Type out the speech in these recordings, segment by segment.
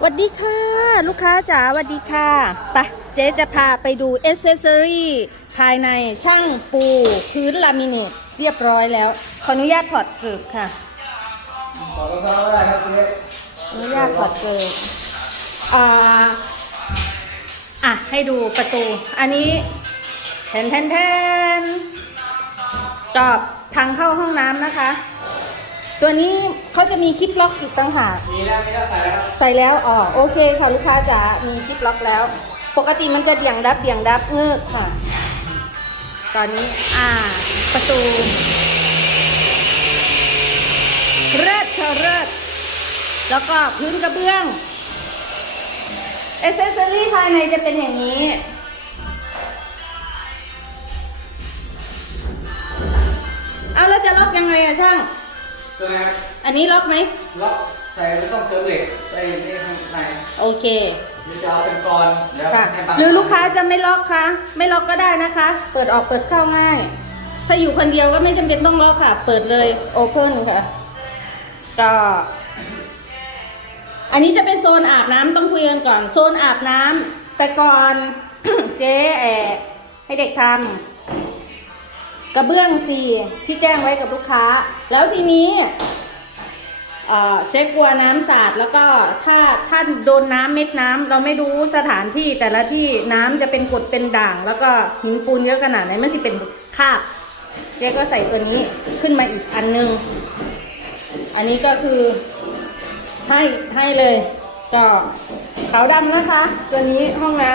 สวัสดีค่ะ ลูกค้าจ๋าสวัสดีค่ะไปเจ๊จะพาไปดูเอเซอรี่ภายในช่างปู พื้นลามิเนตเรียบร้อยแล้ว ขออนุญาตถอดเกิบค่ะขอรองเท้าได้ครับเจ๊ออนุญาตถอดเกิบอ่าอะ ให้ดูประตู อันนี้แทนแทนแทนตอบทางเข้าห้องน้ำนะคะ ตัวนี้เขาจะมีคลิปล็อกอีกต่างหากมีแล้วมีแล้วใส่แล้วครับใส่แล้วอ๋อโอเคค่ะลูกค้าจ๋ามีคลิปล็อกแล้ว ปกติมันจะเดี่ยงดับเดี่ยงดับเงือกค่ะ ตอนนี้อ่า ประตูเลิศค่ะเลิศแล้วก็พื้นกระเบื้องเอเซสซอรี่ภายในจะเป็นอย่างนี้เอาแล้วจะล็อกยังไงอะช่าง ตัวนี้ครับอันนี้ล็อกไหมล็อกใส่ไม่ต้องเสริมเหล็กใส่นี่ข้างในโอเคหรือจะเอาเป็นกรอนเดี๋ยวค่ะให้ปักหรือลูกค้าจะไม่ล็อกคะไม่ล็อกก็ได้นะคะ เปิดออกเปิดเข้าง่าย ถ้าอยู่คนเดียวก็ไม่จำเป็นต้องล็อกค่ะ เปิดเลยโอเพนค่ะก็อันนี้จะเป็นโซนอาบน้ำต้องคุยกันก่อน โซนอาบน้ำแต่ก่อน เจ๊แอให้เด็กทำ กระเบื้องสี่ที่แจ้งไว้กับลูกค้า แล้วทีนี้เจ๊กลัวน้ำสาดแล้วก็ถ้าถ้าโดนน้ำเม็ดน้ำเราไม่รู้สถานที่แต่ละที่น้ำจะเป็นกรดเป็นด่าง แล้วก็หินปูนเยอะขนาดไหนมันสิเป็นคาบเจ๊ก็ใส่ตัวนี้ขึ้นมาอีกอันนึง อันนี้ก็คือให้ให้เลยก็ขาวดำนะคะ ตัวนี้ห้องน้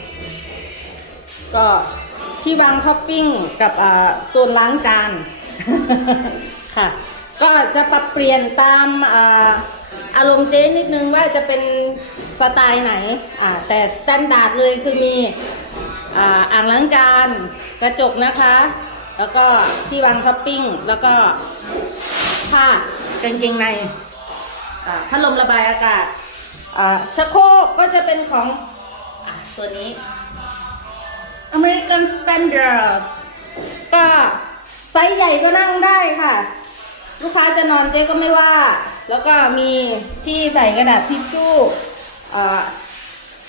ำก็ ที่วางท็อปปิ้งกับโซนล้างจานค่ะ ก็จะปรับเปลี่ยนตามอารมณ์เจ๊นิดนึงว่าจะเป็นสไตล์ไหนแต่สแตนดาร์ดเลยคือมีอ่างล้างจานกระจกนะคะ แล้วก็ที่วางท็อปปิ้ง แล้วก็ผ้ากางเกงในอ่าพัดลมระบายอากาศชักโครกก็จะเป็นของอตัวนี้ American Standards ก็ไซส์ใหญ่ก็นั่งได้ค่ะ ลูกค้าจะนอนเจ๊ก็ไม่ว่า แล้วก็มีที่ใส่กระดาษทิชชู่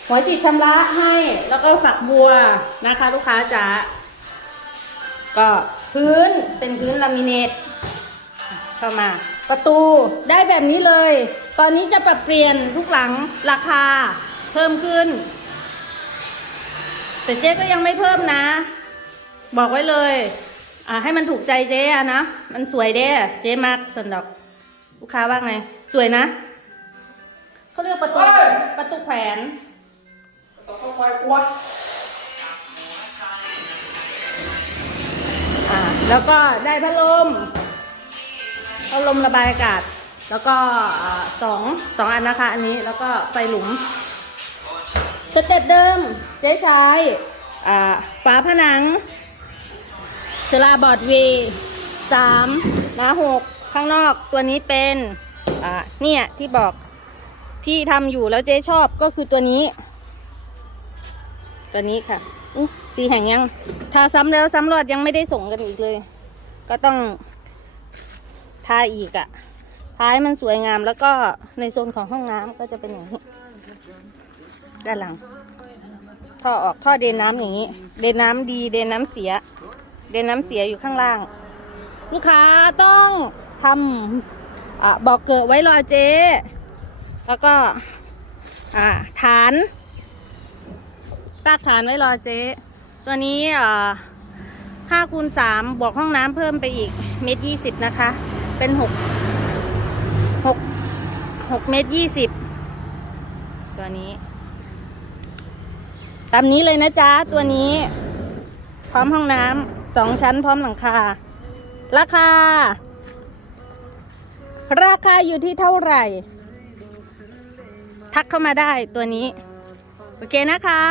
หัวฉีดชำระให้ แล้วก็ฝักบัวนะคะ ลูกค้าจ๋าก็พื้นเป็นพื้นลามิเนตเข้ามาประตูได้แบบนี้เลย ตอนนี้จะปรับเปลี่ยนทุกหลังราคาเพิ่มขึ้น แต่เจ๊ก็ยังไม่เพิ่มนะ บอกไว้เลยอ่าให้มันถูกใจเจ๊อะนะ มันสวยเด้เจ๊มากสันดอก ลูกค้าว่าไง สวยนะเขาเรียกประตูประตูแขวนต้องเข้าไปกลัวอ่าแล้วก็ได้พัดลมพัดลมระบายอากาศ แล้วก็อ่าสองสองอันนะคะอันนี้แล้วก็ไฟหลุม สเต็ปเดิม เจ๊ใช้อ่าฝาผนังชลาบอร์ดวีสามนะหกข้างนอกตัวนี้เป็นอ่าเนี่ยที่บอกที่ทำอยู่แล้วเจ๊ชอบก็คือตัวนี้ ตัวนี้ค่ะอุ๊ยสีแห่งยังถ้าซ้ำแล้วซ้ำรอดยังไม่ได้ส่งกันอีกเลย ก็ต้องทาอีกอะ่ะท้าให้มันสวยงามแล้วก็ในโซนของห้องน้ำก็จะเป็นอย่างนี้ ด้านหลัง ท่อออกท่อเดินน้ำอย่างนี้ เดินน้ำดีเดินน้ำเสีย เดินน้ำเสียอยู่ข้างล่าง ลูกค้าต้องทำอบอกเกิดไว้รอเจ๊แล้วก็ฐานรากฐานไว้รอเจ๊ตัวนี้ห้าคูณสามบวกห้องน้ำเพิ่มไปอีกเมตรยี่สิบนะคะ เป็นหกหกหกเมตรยี่สิบตัวนี้ ตามนี้เลยนะจ๊ะ ตัวนี้ พร้อมห้องน้ำสองชั้นพร้อมหลังคา ราคา ราคาอยู่ที่เท่าไหร่ ทักเข้ามาได้ตัวนี้ โอเคนะคะ